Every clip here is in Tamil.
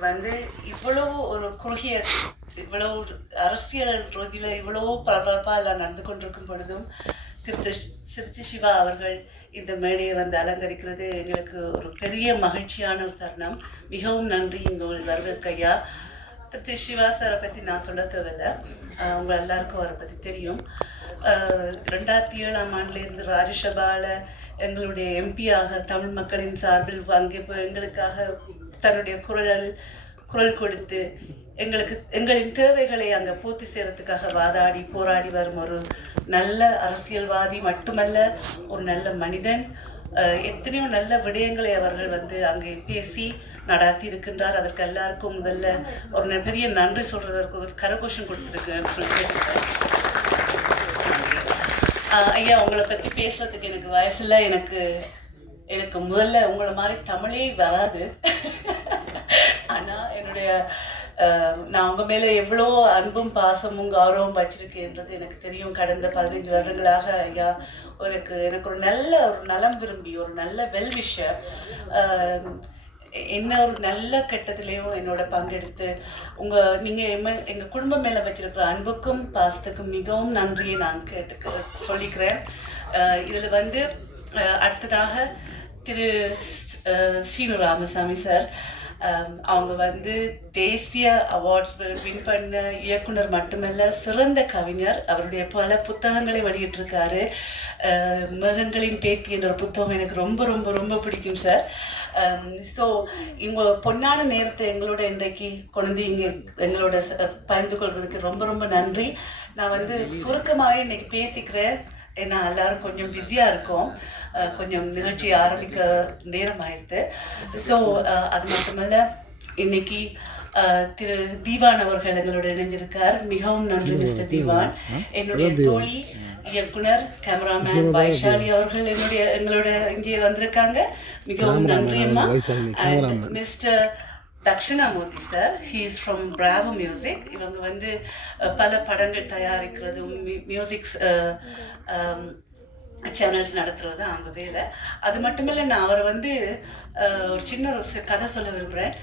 வந்து இவ்வளவு ஒரு குறுகிய இவ்வளவு அரசியல் ரீதியில் இவ்வளவு பரபரப்பாக எல்லாம் நடந்து கொண்டிருக்கும் பொழுதும் திருத்த சிறுச்சி சிவா அவர்கள் இந்த மேடையை வந்து அலங்கரிக்கிறது எங்களுக்கு ஒரு பெரிய மகிழ்ச்சியான ஒரு தருணம். மிகவும் நன்றி உங்கள் வருகையா ஐயா. திருச்சி சிவா சாரை பற்றி நான் சொல்ல தேவையில்லை. உங்கள் எல்லாருக்கும் அவரை பற்றி தெரியும். ரெண்டாயிரத்தி ஏழாம் ஆண்டுலேருந்து ராஜ்யசபாவில் எங்களுடைய எம்பியாக தமிழ் மக்களின் சார்பில் பங்கு எங்களுக்காக தன்னுடைய குரல் குரல் கொடுத்து எங்களுக்கு எங்களின் தேவைகளை அங்கே பூர்த்தி செய்யறதுக்காக வாதாடி போராடி வரும் ஒரு நல்ல அரசியல்வாதி மட்டுமல்ல ஒரு நல்ல மனிதன். எத்தனையோ நல்ல விடயங்களை அவர்கள் வந்து அங்கே பேசி நடாத்தி இருக்கின்றார். அதற்கு எல்லாருக்கும் முதல்ல ஒரு பெரிய நன்றி சொல்றதற்கு ஒரு கரகோஷம் கொடுத்துருக்குன்னு சொல்லி ஐயா உங்களை பற்றி பேசுறதுக்கு எனக்கு வயசுல எனக்கு எனக்கு முதல்ல உங்களை மாதிரி தமிழே வராது. என்னுடைய நான் உங்கள் மேலே எவ்வளோ அன்பும் பாசமும் கௌரவம் வச்சிருக்கேன்றது எனக்கு தெரியும். கடந்த பதினஞ்சு வருடங்களாக ஐயா எனக்கு எனக்கு ஒரு நல்ல ஒரு நலம் விரும்பி ஒரு நல்ல வெல்விஷர் என்ன ஒரு நல்ல கட்டத்திலையும் என்னோட பங்கெடுத்து உங்கள் நீங்கள் எம்ம எங்கள் குடும்பம் மேலே வச்சிருக்கிற அன்புக்கும் பாசத்துக்கும் மிகவும் நன்றியை நான் கேட்டுக்க சொல்லிக்கிறேன். இதில் வந்து அடுத்ததாக திரு சீனு ராமசாமி சார். அவங்க வந்து தேசிய அவார்ட்ஸ் வின் பண்ண இயக்குனர் மட்டுமல்ல சிறந்த கவிஞர். அவருடைய பல புத்தகங்களை வெளியிட்டிருக்காரு. அஹ், மேகங்களின் பேத்தி என்ற ஒரு புத்தகம் எனக்கு ரொம்ப ரொம்ப ரொம்ப பிடிக்கும் சார் ஸோ இவங்க பொன்னான நேரத்தை எங்களோட இன்றைக்கு கொண்டு இங்கே எங்களோட பகிர்ந்து கொள்வதற்கு ரொம்ப ரொம்ப நன்றி. நான் வந்து சுருக்கமாகவே இன்னைக்கு பேசிக்கிறேன். ஏன்னா எல்லாரும் கொஞ்சம் பிஸியாக இருக்கோம். கொஞ்சம் நிகழ்ச்சி ஆரம்பிக்க நேரம் ஆயிடுது ஸோ அது மட்டுமல்ல இன்னைக்கு திரு தீவான் அவர்கள் எங்களோட இணைந்திருக்கார். மிகவும் நன்றி மிஸ்டர் தீவான். என்னுடைய தோழி இயக்குனர் கேமராமேன் வைஷாலி அவர்கள் என்னுடைய எங்களோட இங்கே வந்திருக்காங்க. மிகவும் நன்றி அம்மா. Mister Dakshinamurthy sir he is from Bravo music இவங்க வந்து பல படங்கள் தயாரிக்கிறதும் மியூசிக்ஸ் சேனல்ஸ் நடத்துறது அவங்க வேலை அது மட்டும் இல்லை நான் அவரை வந்து ஒரு சின்ன ஒரு கதை சொல்ல விரும்புகிறேன்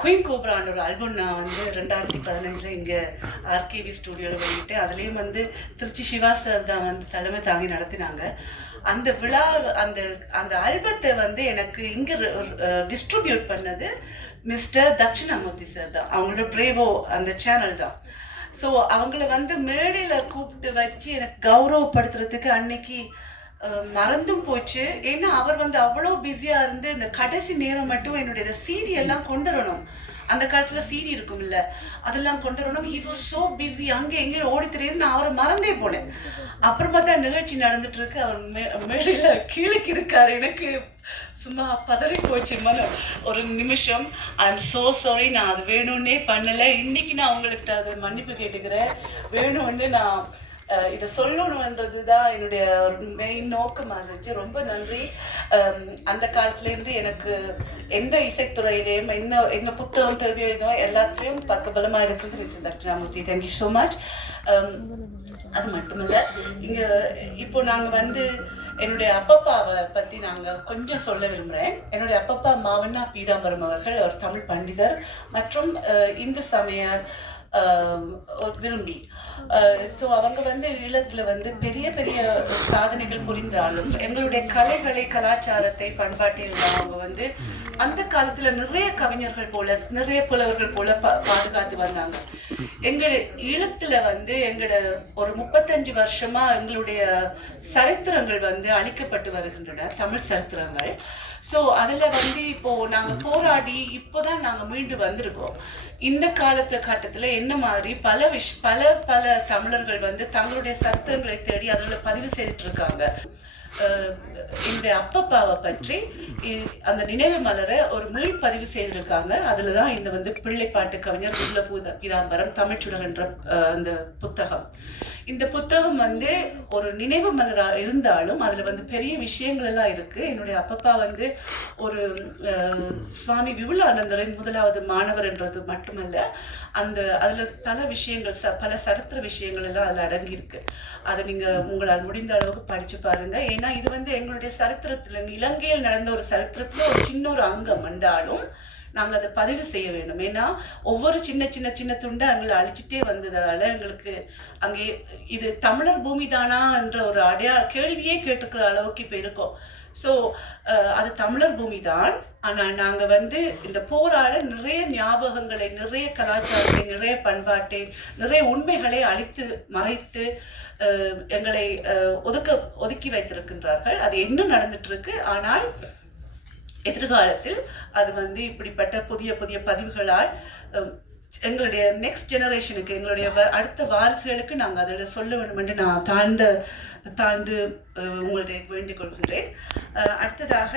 குயின் கோப்ரான்னு ஒரு ஆல்பம் நான் வந்து ரெண்டாயிரத்தி பதினஞ்சில் இங்கே ஆர்கேவி ஸ்டூடியோவில் வெளியிட்டு அதுலேயும் வந்து திருச்சி சிவா சார் தான் வந்து தலைமை தாங்கி நடத்தினாங்க. அந்த விழா அந்த அந்த ஆல்பத்தை வந்து எனக்கு இங்கே டிஸ்ட்ரிபியூட் பண்ணது மிஸ்டர் தட்சிணாமூர்த்தி சார் தான். அவங்களோட பிரேவோ அந்த சேனல் தான். ஸோ அவங்கள வந்து மேடையில் கூப்பிட்டு வச்சு எனக்கு கௌரவப்படுத்துறதுக்கு அன்னைக்கு மறந்தும் போச்சு. ஏன்னா அவர் வந்து அவ்வளோ பிஸியாக இருந்து இந்த கடைசி நேரம் மட்டும் என்னுடைய சீடி எல்லாம் கொண்டு வரணும். அந்த காலத்தில் சிடி இருக்கும்ல. அதெல்லாம் கொண்டு வரணும். ஹி வாஸ் ஸோ பிஸி அங்கே எங்கேயும் ஓடி தெரியுது நான் அவரை மறந்தே போனேன். அப்புறமா தான் நிகழ்ச்சி நடந்துட்டு இருக்கு. அவர் மே மேடையில் கீழக்கு இருக்காரு. எனக்கு சும்மா பதறி போச்சு மனம் ஒரு நிமிஷம். ஐ எம் ஸோ சாரி நான் அது வேணும்னே பண்ணலை. இன்னைக்கு நான் உங்கள்கிட்ட அதை மன்னிப்பு கேட்டுக்கிறேன். வேணும்னு நான் இதை சொல்லணுன்றது தான் என்னுடைய ஒரு மெயின் நோக்கமாக இருந்துச்சு ரொம்ப நன்றி. அந்த காலத்துலேருந்து எனக்கு எந்த இசைத்துறையிலையும் என்ன என்ன புத்தகம் தேவையோ இதோ எல்லாத்துலேயும் பக்கபலமாக இருக்கிறது இருந்துச்சு தட்சிணாமூர்த்தி தேங்க்யூ ஸோ மச் அது மட்டுமில்ல இங்கே இப்போ நாங்கள் வந்து என்னுடைய அப்பப்பாவை பற்றி நாங்கள் கொஞ்சம் சொல்ல விரும்புகிறேன் என்னுடைய அப்பப்பா மாவண்ணா பீதாம்பரம் அவர்கள் ஒரு தமிழ் பண்டிதர். மற்றும் இந்து சமய விரும்பி. ஸோ அவங்க வந்து ஈழத்தில் வந்து பெரிய பெரிய சாதனைகள் புரிந்தாலும் எங்களுடைய கலைகளை கலாச்சாரத்தை பண்பாட்டை எல்லாம் அவங்க வந்து அந்த காலத்தில் நிறைய கவிஞர்கள் போல நிறைய புலவர்கள் போல பா பாதுகாத்து வந்தாங்க. எங்கள் ஈழத்தில் வந்து எங்களோட ஒரு முப்பத்தஞ்சு வருஷமா எங்களுடைய சரித்திரங்கள் வந்து அழிக்கப்பட்டு வருகின்றன தமிழ் சரித்திரங்கள். ஸோ அதில் வந்து இப்போ நாங்கள் போராடி இப்போதான் நாங்கள் மீண்டு வந்திருக்கோம். இந்த காலத்து கட்டத்தில் என்ன மாதிரி பல விஷ் பல பல தமிழர்கள் வந்து தங்களுடைய சத்தங்களை தேடி அதில் பதிவு செய்துட்டு இருக்காங்க. என்னுடைய அப்பப்பாவை பற்றி இ- அந்த நினைவு மலரை ஒரு மீள் பதிவு செய்திருக்காங்க. அதில் தான் இந்த வந்து பிள்ளைப்பாட்டு கவிஞர் உள்ள பீதாம்பரம் தமிழ்ச்சுடகன்ற அந்த புத்தகம். இந்த புத்தகம் வந்து ஒரு நினைவு மலராக இருந்தாலும் அதில் வந்து பெரிய விஷயங்கள் எல்லாம் இருக்குது என்னுடைய அப்பப்பா வந்து ஒரு சுவாமி விபுலானந்தரின் முதலாவது மாணவர் என்றது மட்டுமல்ல அந்த அதில் பல விஷயங்கள் ச பல சரித்திர விஷயங்கள் எல்லாம் அதில் அடங்கியிருக்கு. அதை நீங்கள் உங்களால் முடிந்த அளவுக்கு படித்து பாருங்கள் ஏன்னா இது வந்து எங்களுடைய சரித்திரத்தில் இலங்கையில் நடந்த ஒரு சரித்திரத்தில் ஒரு சின்ன ஒரு அங்கம் என்றாலும் நாங்கள் அதை பதிவு செய்ய வேண்டும். ஏன்னா ஒவ்வொரு சின்ன சின்ன சின்ன துண்டை எங்களை அழிச்சிட்டே வந்ததால் எங்களுக்கு அங்கே இது தமிழர் பூமி தானா என்ற ஒரு அடையா கேள்வியே கேட்டுக்கிற அளவுக்கு இப்போ இருக்கோம். ஸோ அது தமிழர் பூமி தான் ஆனால் நாங்கள் வந்து இந்த போராட நிறைய ஞாபகங்களை நிறைய கலாச்சாரத்தை நிறைய பண்பாட்டை நிறைய உண்மைகளை அழித்து மறைத்து எங்களை ஒதுக்க ஒதுக்கி வைத்திருக்கின்றார்கள். அது இன்னும் நடந்துட்டு இருக்கு ஆனால் எதிர்காலத்தில் அது வந்து இப்படிப்பட்ட புதிய புதிய பதிவுகளால் எங்களுடைய நெக்ஸ்ட் ஜெனரேஷனுக்கு எங்களுடைய வ- அடுத்த வாரிசுகளுக்கு நாங்கள் அதில் சொல்ல வேண்டும் என்று நான் தாழ்ந்த தாழ்ந்து உங்களுடைய வேண்டிக் கொள்கின்றேன். அடுத்ததாக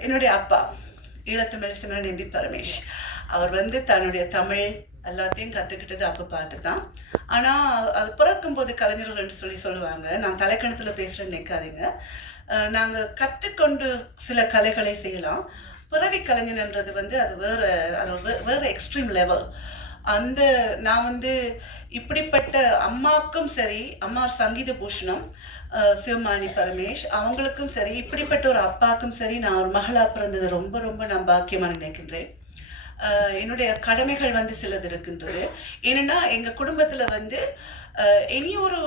என்னுடைய அப்பா ஈழத்தமிழ் சிமரன் எம்பி பரமேஷ். அவர் வந்து தன்னுடைய தமிழ் எல்லாத்தையும் கற்றுக்கிட்டது அப்போ பாட்டு தான் ஆனால் அது பிறக்கும்போது கலைஞர்கள் என்று சொல்லி சொல்லுவாங்க. நான் தலைக்கணத்தில் பேசுகிறேன்னு நினைக்காதீங்க. நாங்கள் கற்றுக்கொண்டு சில கலைகளை செய்யலாம். பிறவி கலைஞன்ன்றது வந்து அது வேற அது வே- வேற எக்ஸ்ட்ரீம் லெவல் அந்த நான் வந்து இப்படிப்பட்ட அம்மாக்கும் சரி அம்மா சங்கீத பூஷணம் சிவமானி பரமேஷ் அவங்களுக்கும் சரி இப்படிப்பட்ட ஒரு அப்பாக்கும் சரி நான் ஒரு மகளாக பிறந்தது ரொம்ப ரொம்ப நான் பாக்கியமாக நினைக்கின்றேன். என்னுடைய கடமைகள் வந்து சிலது இருக்கின்றது. ஏன்னா எங்கள் குடும்பத்தில் வந்து இனி ஒரு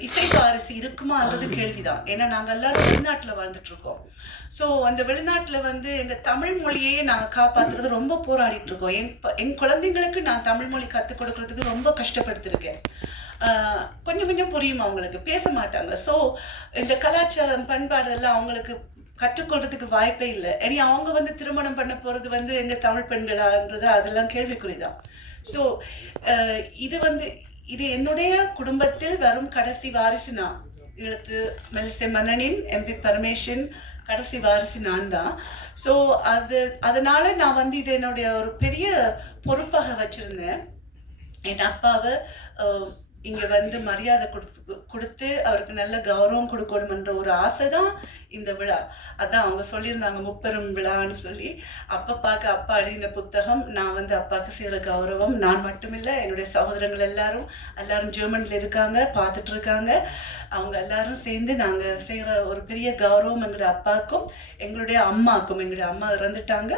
இசை வாரிசு இருக்குமான்றது கேள்விதான். ஏன்னா நாங்கள் எல்லாரும் வெளிநாட்டில் வாழ்ந்துட்டு இருக்கோம் ஸோ அந்த வெளிநாட்டில் வந்து எங்க தமிழ் மொழியையே நாங்கள் காப்பாத்துறது ரொம்ப போராடிட்டு இருக்கோம் என் ப- என் குழந்தைங்களுக்கு நான் தமிழ் மொழி கற்றுக் கொடுக்கறதுக்கு ரொம்ப கஷ்டப்படுத்திருக்கேன் கொஞ்சம் கொஞ்சம் புரியும் அவங்களுக்கு பேச மாட்டாங்க. ஸோ இந்த கலாச்சாரம் பண்பாடு எல்லாம் அவங்களுக்கு கற்றுக்கொள்றதுக்கு வாய்ப்பே இல்லை. இனி அவங்க வந்து திருமணம் பண்ண போறது வந்து எங்க தமிழ் பெண்களான்றது அதெல்லாம் கேள்விக்குறிதான். ஸோ இது வந்து இது என்னுடைய குடும்பத்தில் வரும் கடைசி வாரிசு நான். எழுத்து மெல்சே மன்னனின் எம்பி பரமேஷன் கடைசி வாரிசு நான் தான். ஸோ அது அதனால நான் வந்து இது என்னுடைய ஒரு பெரிய பொறுப்பாக வச்சுருந்தேன். என் அப்பாவை இங்க வந்து மரியாதை கொடுத்து கொடுத்து அவருக்கு நல்ல கௌரவம் கொடுக்கணும்ன்ற ஒரு ஆசை தான் இந்த விழா. அதான் அவங்க சொல்லியிருந்தாங்க முப்பெரும் விழான்னு சொல்லி. அப்பா பார்க்க அப்பா எழுதின புத்தகம் நான் வந்து அப்பாவுக்கு செய்கிற கௌரவம். நான் மட்டுமில்லை என்னுடைய சகோதரங்கள் எல்லாரும் எல்லாரும் ஜெர்மனில் இருக்காங்க பார்த்துட்டு இருக்காங்க. அவங்க எல்லாரும் சேர்ந்து நாங்கள் செய்கிற ஒரு பெரிய கௌரவம் எங்களுடைய அப்பாவுக்கும் எங்களுடைய அம்மாக்கும் எங்களுடைய அம்மா இறந்துட்டாங்க.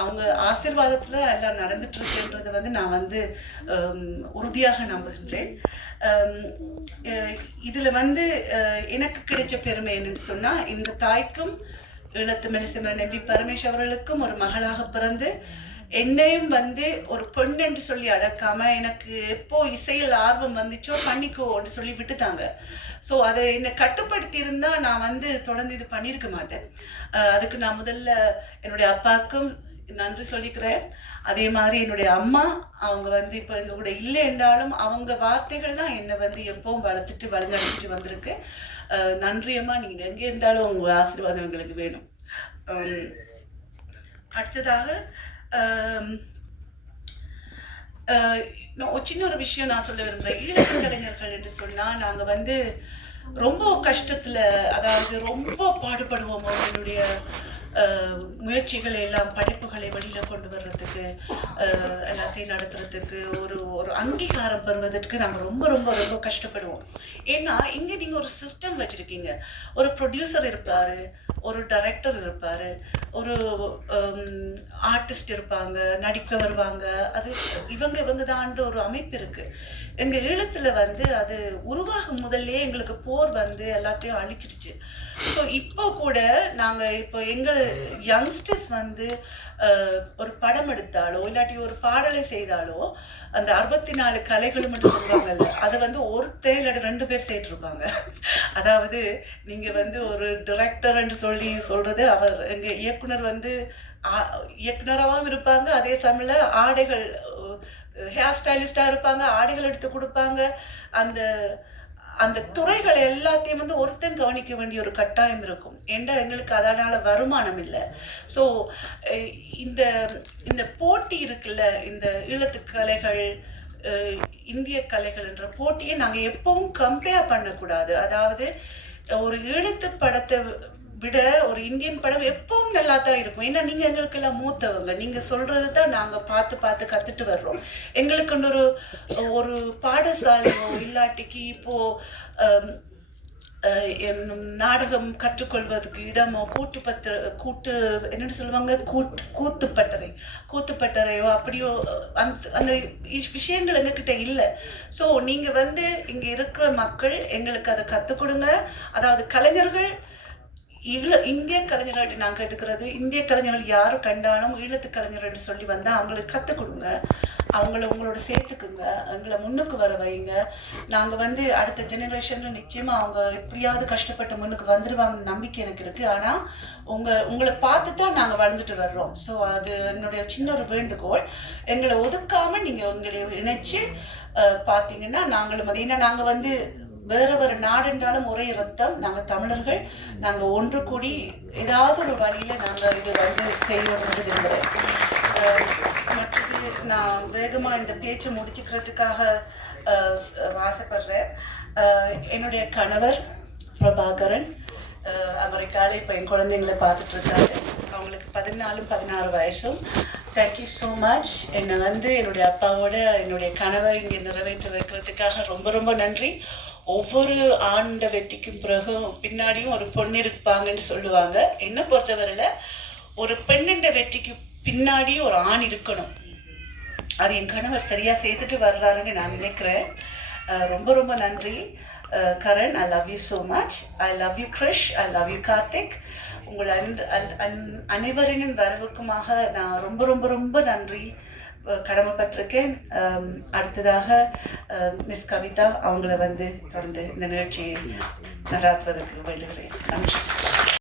அவங்க ஆசீர்வாதத்தில் எல்லாம் நடந்துட்டு இருக்குன்றதை வந்து நான் வந்து உறுதியாக நம்புகின்றேன். இதில் வந்து எனக்கு கிடைச்ச பெருமை என்னன்னு சொன்னால் இந்த தாய்க்கும் ஈழத்து மெலிசமர் நம்பி பரமேஷ் அவர்களுக்கும் ஒரு மகளாக பிறந்து என்னையும் வந்து ஒரு பெண் என்று சொல்லி அடக்காம எனக்கு எப்போ இசையில் ஆர்வம் வந்துச்சோ பண்ணிக்கோன்னு சொல்லி விட்டுட்டாங்க. ஸோ அதை என்னை கட்டுப்படுத்தி இருந்தால் நான் வந்து தொடர்ந்து இது பண்ணியிருக்க மாட்டேன். அதுக்கு நான் முதல்ல என்னுடைய அப்பாவுக்கும் நன்றி சொல்லிக்கிறேன். அதே மாதிரி என்னுடைய அம்மா அவங்க வந்து இப்போ இந்த கூட இல்லை என்றாலும் அவங்க வார்த்தைகள் தான் என்னை வந்து எப்பவும் வளர்த்துட்டு வழிநடத்திட்டு வந்திருக்கு. அஹ் நன்றி அம்மா நீங்கள் எங்கே இருந்தாலும் உங்கள் ஆசீர்வாதம் எங்களுக்கு வேணும். அடுத்ததாக இன்னும் சின்ன ஒரு விஷயம் நான் சொல்ல விரும்புகிறேன் ஈழத்து கலைஞர்கள் என்று சொன்னால் நாங்கள் வந்து ரொம்ப கஷ்டத்தில் அதாவது ரொம்ப பாடுபடுவோம் அவங்களுடைய முயற்சிகளை எல்லாம் படைப்புகளை வெளியில் கொண்டு வர்றதுக்கு எல்லாத்தையும் நடத்துறதுக்கு ஒரு ஒரு அங்கீகாரம் பெறுவதற்கு நாங்கள் ரொம்ப ரொம்ப ரொம்ப கஷ்டப்படுவோம். ஏன்னா இங்கே நீங்கள் ஒரு சிஸ்டம் வச்சுருக்கீங்க. ஒரு ப்ரொடியூசர் இருப்பார். ஒரு டைரக்டர் இருப்பார் ஒரு ஆர்டிஸ்ட் இருப்பாங்க நடிக்க வருவாங்க. அது இவங்க இவங்க தான்ற ஒரு அமைப்பு இருக்குது எங்கள் ஈழத்தில் வந்து அது உருவாகும் முதல்லே எங்களுக்கு போர் வந்து எல்லாத்தையும் அழிச்சிருச்சு ஸோ இப்போ கூட நாங்கள் இப்போ எங்கள் யங்ஸ்டர்ஸ் வந்து ஒரு படம் எடுத்தாலோ இல்லாட்டி ஒரு பாடலை செய்தாலோ அந்த அறுபத்தி நாலு கலைகளும் மட்டும் சொல்லுவாங்கல்ல அதை வந்து ஒருத்தர் இல்லாட்டி ரெண்டு பேர் சேர்த்துருப்பாங்க. அதாவது நீங்க வந்து ஒரு டிரெக்டர் என்று சொல்லி சொல்றது அவர் எங்க இயக்குனர் வந்து இயக்குனராகவும் இருப்பாங்க. அதே சமயத்தில் ஆடைகள் ஹேர் ஸ்டைலிஸ்டாக இருப்பாங்க ஆடைகள் எடுத்து கொடுப்பாங்க. அந்த அந்த துறைகள் எல்லாத்தையும் வந்து ஒருத்தன் கவனிக்க வேண்டிய ஒரு கட்டாயம் இருக்கும். ஏண்டா எங்களுக்கு அதனால வருமானம் இல்லை? ஸோ இந்த இந்த போட்டி இருக்குல்ல இந்த ஈழத்து கலைகள் இந்திய கலைகள் என்ற போட்டியை நாங்கள் எப்பவும் கம்பேர் பண்ணக்கூடாது. அதாவது ஒரு எழுத்து படத்தை விட ஒரு இந்தியன் படம் எப்பவும் நல்லா தான் இருக்கும். ஏன்னா நீங்க எங்களுக்கெல்லாம் மூத்தவங்க. நீங்க சொல்றது தான் நாங்க பார்த்து பார்த்து கத்துட்டு வர்றோம். எங்களுக்குன்னு ஒரு ஒரு பாடசாலையோ இல்லாட்டிக்கு இப்போ நாடகம் கற்றுக்கொள்வதற்கு இடமோ கூட்டு பத்திர கூட்டு என்னென்னு சொல்லுவாங்க? கூட்டு கூத்துப்பட்டறை. கூத்துப்பட்டறையோ அப்படியோ அந்த அந்த விஷயங்கள் எங்ககிட்ட இல்லை. ஸோ நீங்கள் வந்து இங்கே இருக்கிற மக்கள் எங்களுக்கு அதை கற்றுக் கொடுங்க அதாவது கலைஞர்கள் ஈழ இந்திய கலைஞர்கள் நாங்கள் எடுக்கிறது இந்திய கலைஞர்கள் யார் கண்டாலும் ஈழத்து கலைஞர்கள் சொல்லி வந்தால் அவங்களுக்கு கற்றுக் கொடுங்க அவங்கள உங்களோட சேர்த்துக்குங்க. எங்களை முன்னுக்கு வர வைங்க. நாங்கள் வந்து அடுத்த ஜெனரேஷனில் நிச்சயமாக அவங்க எப்படியாவது கஷ்டப்பட்டு முன்னுக்கு வந்துடுவாங்கன்னு நம்பிக்கை எனக்கு இருக்குது ஆனால் உங்கள் உங்களை பார்த்து தான் நாங்கள் வளர்ந்துட்டு வர்றோம். ஸோ அது என்னுடைய சின்ன ஒரு வேண்டுகோள். எங்களை ஒதுக்காமல் நீங்கள் உங்களை இணைச்சு பார்த்தீங்கன்னா நாங்களும் அது ஏன்னா நாங்கள் வந்து வேற ஒரு நாடுன்றாலும் ஒரே ரத்தம். நாங்கள் தமிழர்கள். நாங்கள் ஒன்று கூடி ஏதாவது ஒரு வழியில் நாங்கள் இது வந்து செய்யணும்னு விரும்புகிறேன் அஹ் நான் வேகமாக இந்த பேச்சை முடிச்சுக்கிறதுக்காக ஆசைப்படுறேன். என்னுடைய கணவர் பிரபாகரன் அமெரிக்காவில் இப்போ என் குழந்தைங்களை பார்த்துட்ருக்காரு. அவங்களுக்கு பதினாலும் பதினாறு வயசும். தேங்க்யூ ஸோ மச் என்னை வந்து என்னுடைய அப்பாவோட என்னுடைய கனவை இங்கே நிறைவேற்றி வைக்கிறதுக்காக ரொம்ப ரொம்ப நன்றி. ஒவ்வொரு ஆண்ட வெற்றிக்கும் பிறகு பின்னாடியும் ஒரு பொண்ணு இருப்பாங்கன்னு சொல்லுவாங்க. என்னை பொறுத்தவரையில் ஒரு பெண்ணுண்ட வெற்றிக்கு பின்னாடியும் ஒரு ஆண் இருக்கணும். அது என் கணவர் சரியாக செய்துட்டு வர்றாருன்னு நான் நினைக்கிறேன். ரொம்ப ரொம்ப நன்றி. Karan I love you so much I love you Krish I love you Karthik உங்கள் அன் அன்- அன்- அனைவரின் வரவுக்குமாக நான் ரொம்ப ரொம்ப ரொம்ப நன்றி கடமைப்பட்டிருக்கேன். அடுத்ததாக மிஸ் கவிதா அவங்கள வந்து தொடர்ந்து இந்த நிகழ்ச்சியை நடாத்துவதற்கு வேண்டுகிறேன் நன்றி.